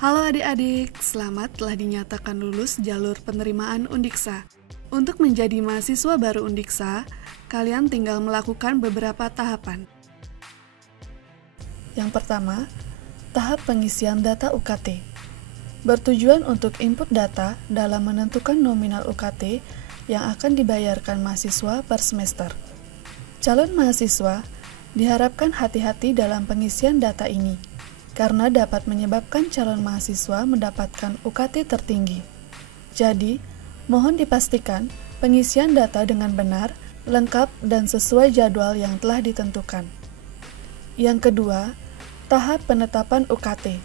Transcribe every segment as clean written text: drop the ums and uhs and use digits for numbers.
Halo adik-adik, selamat telah dinyatakan lulus jalur penerimaan Undiksa. Untuk menjadi mahasiswa baru Undiksa, kalian tinggal melakukan beberapa tahapan. Yang pertama, tahap pengisian data UKT. Bertujuan untuk input data dalam menentukan nominal UKT yang akan dibayarkan mahasiswa per semester. Calon mahasiswa diharapkan hati-hati dalam pengisian data ini, karena dapat menyebabkan calon mahasiswa mendapatkan UKT tertinggi. Jadi, mohon dipastikan pengisian data dengan benar, lengkap, dan sesuai jadwal yang telah ditentukan. Yang kedua, tahap penetapan UKT.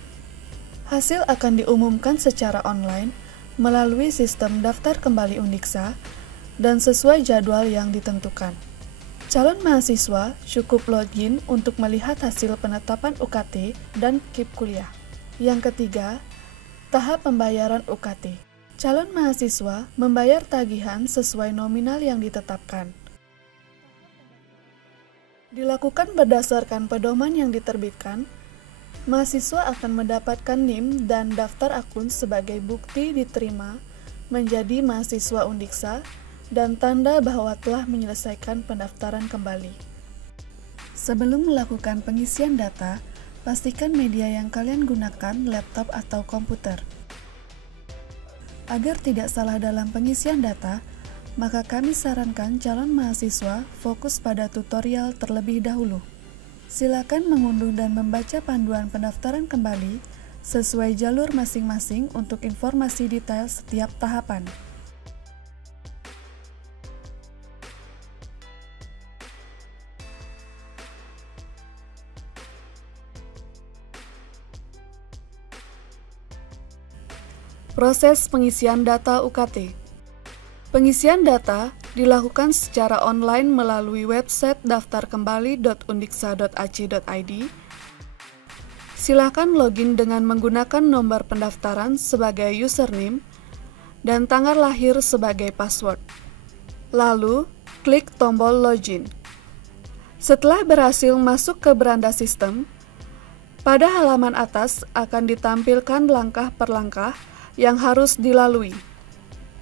Hasil akan diumumkan secara online melalui sistem daftar kembali Undiksa dan sesuai jadwal yang ditentukan. Calon mahasiswa cukup login untuk melihat hasil penetapan UKT dan KIP kuliah. Yang ketiga, tahap pembayaran UKT. Calon mahasiswa membayar tagihan sesuai nominal yang ditetapkan. Dilakukan berdasarkan pedoman yang diterbitkan, mahasiswa akan mendapatkan NIM dan daftar akun sebagai bukti diterima menjadi mahasiswa Undiksa dan tanda bahwa telah menyelesaikan pendaftaran kembali. Sebelum melakukan pengisian data, pastikan media yang kalian gunakan laptop atau komputer. Agar tidak salah dalam pengisian data, maka kami sarankan calon mahasiswa fokus pada tutorial terlebih dahulu. Silakan mengunduh dan membaca panduan pendaftaran kembali sesuai jalur masing-masing untuk informasi detail setiap tahapan. Proses pengisian data UKT. Pengisian data dilakukan secara online melalui website daftarkembali.undiksa.ac.id. Silakan login dengan menggunakan nomor pendaftaran sebagai username dan tanggal lahir sebagai password. Lalu, klik tombol login. Setelah berhasil masuk ke beranda sistem, pada halaman atas akan ditampilkan langkah per langkah yang harus dilalui.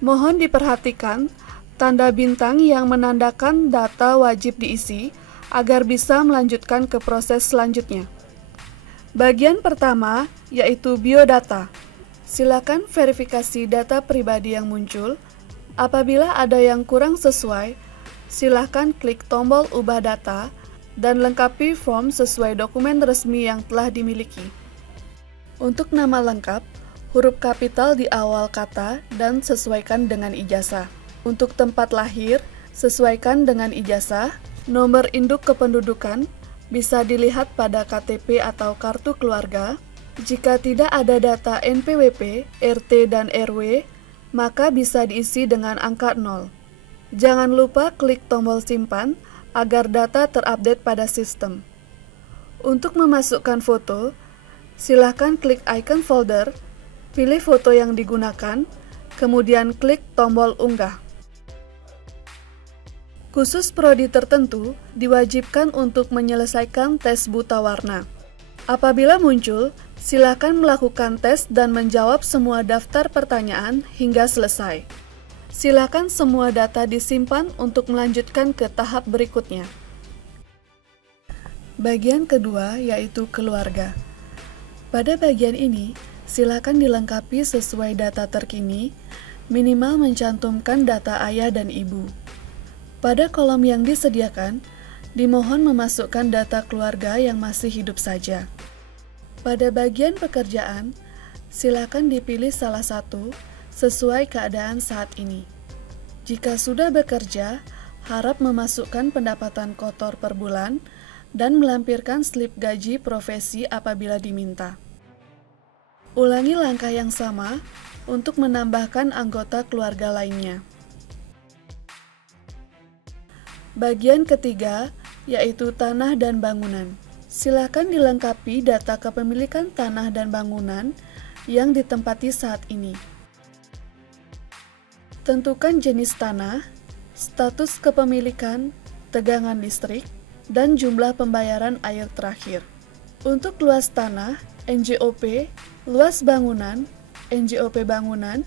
Mohon diperhatikan tanda bintang yang menandakan data wajib diisi agar bisa melanjutkan ke proses selanjutnya. Bagian pertama yaitu biodata. Silakan verifikasi data pribadi yang muncul. Apabila ada yang kurang sesuai, silakan klik tombol ubah data dan lengkapi form sesuai dokumen resmi yang telah dimiliki. Untuk nama lengkap, huruf kapital di awal kata dan sesuaikan dengan ijazah. Untuk tempat lahir, sesuaikan dengan ijazah. Nomor induk kependudukan bisa dilihat pada KTP atau kartu keluarga. Jika tidak ada data NPWP, RT, dan RW, maka bisa diisi dengan angka 0. Jangan lupa klik tombol simpan agar data terupdate pada sistem. Untuk memasukkan foto, silakan klik icon folder, pilih foto yang digunakan, kemudian klik tombol unggah. Khusus prodi tertentu diwajibkan untuk menyelesaikan tes buta warna. Apabila muncul, silakan melakukan tes dan menjawab semua daftar pertanyaan hingga selesai. Silakan semua data disimpan untuk melanjutkan ke tahap berikutnya. Bagian kedua yaitu keluarga. Pada bagian ini, silakan dilengkapi sesuai data terkini, minimal mencantumkan data ayah dan ibu. Pada kolom yang disediakan, dimohon memasukkan data keluarga yang masih hidup saja. Pada bagian pekerjaan, silakan dipilih salah satu sesuai keadaan saat ini. Jika sudah bekerja, harap memasukkan pendapatan kotor per bulan dan melampirkan slip gaji profesi apabila diminta. Ulangi langkah yang sama untuk menambahkan anggota keluarga lainnya. Bagian ketiga yaitu tanah dan bangunan. Silakan dilengkapi data kepemilikan tanah dan bangunan yang ditempati saat ini. Tentukan jenis tanah, status kepemilikan, tegangan listrik, dan jumlah pembayaran air terakhir. Untuk luas tanah, NJOP, luas bangunan, NJOP bangunan,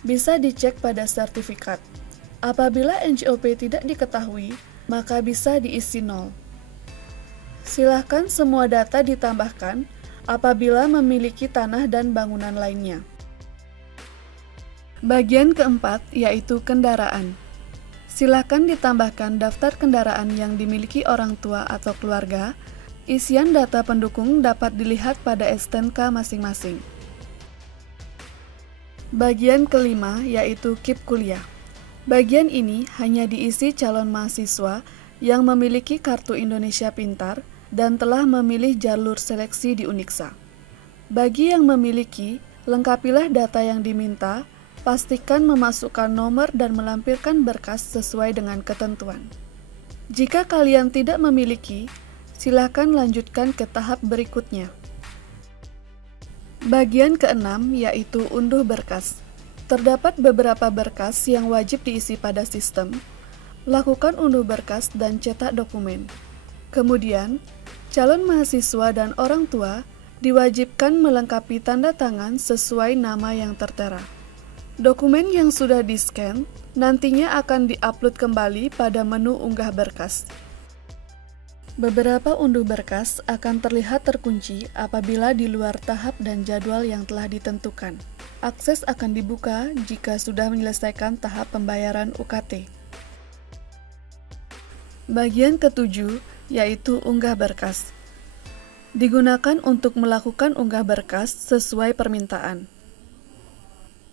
bisa dicek pada sertifikat. Apabila NJOP tidak diketahui, maka bisa diisi 0. Silahkan semua data ditambahkan apabila memiliki tanah dan bangunan lainnya. Bagian keempat yaitu kendaraan. Silahkan ditambahkan daftar kendaraan yang dimiliki orang tua atau keluarga. Isian data pendukung dapat dilihat pada STNK masing-masing. Bagian kelima yaitu KIP kuliah. Bagian ini hanya diisi calon mahasiswa yang memiliki Kartu Indonesia Pintar dan telah memilih jalur seleksi di Uniksa. Bagi yang memiliki, lengkapilah data yang diminta, pastikan memasukkan nomor dan melampirkan berkas sesuai dengan ketentuan. Jika kalian tidak memiliki, silakan lanjutkan ke tahap berikutnya. Bagian keenam yaitu unduh berkas. Terdapat beberapa berkas yang wajib diisi pada sistem. Lakukan unduh berkas dan cetak dokumen. Kemudian, calon mahasiswa dan orang tua diwajibkan melengkapi tanda tangan sesuai nama yang tertera. Dokumen yang sudah di-scan nantinya akan di-upload kembali pada menu unggah berkas. Beberapa unduh berkas akan terlihat terkunci apabila di luar tahap dan jadwal yang telah ditentukan. Akses akan dibuka jika sudah menyelesaikan tahap pembayaran UKT. Bagian ketujuh yaitu unggah berkas. Digunakan untuk melakukan unggah berkas sesuai permintaan.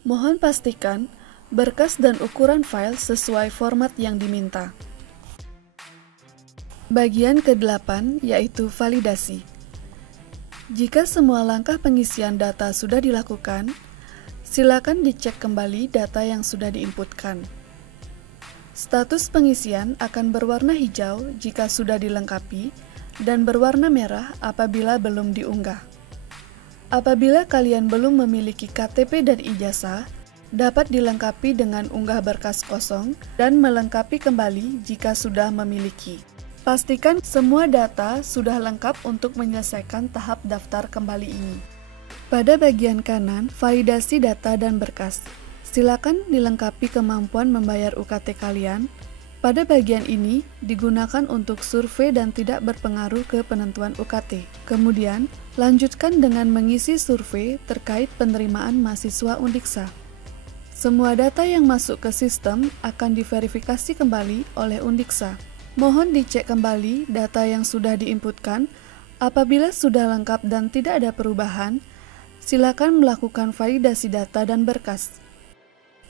Mohon pastikan berkas dan ukuran file sesuai format yang diminta. Bagian ke-8 yaitu validasi. Jika semua langkah pengisian data sudah dilakukan, silakan dicek kembali data yang sudah diinputkan. Status pengisian akan berwarna hijau jika sudah dilengkapi dan berwarna merah apabila belum diunggah. Apabila kalian belum memiliki KTP dan ijazah, dapat dilengkapi dengan unggah berkas kosong dan melengkapi kembali jika sudah memiliki. Pastikan semua data sudah lengkap untuk menyelesaikan tahap daftar kembali ini. Pada bagian kanan, validasi data dan berkas. Silakan dilengkapi kemampuan membayar UKT kalian. Pada bagian ini digunakan untuk survei dan tidak berpengaruh ke penentuan UKT. Kemudian, lanjutkan dengan mengisi survei terkait penerimaan mahasiswa Undiksa. Semua data yang masuk ke sistem akan diverifikasi kembali oleh Undiksa. Mohon dicek kembali data yang sudah diinputkan. Apabila sudah lengkap dan tidak ada perubahan, silakan melakukan validasi data dan berkas.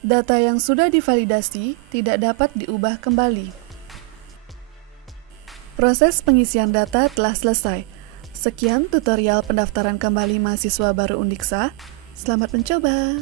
Data yang sudah divalidasi tidak dapat diubah kembali. Proses pengisian data telah selesai. Sekian tutorial pendaftaran kembali mahasiswa baru Undiksa. Selamat mencoba!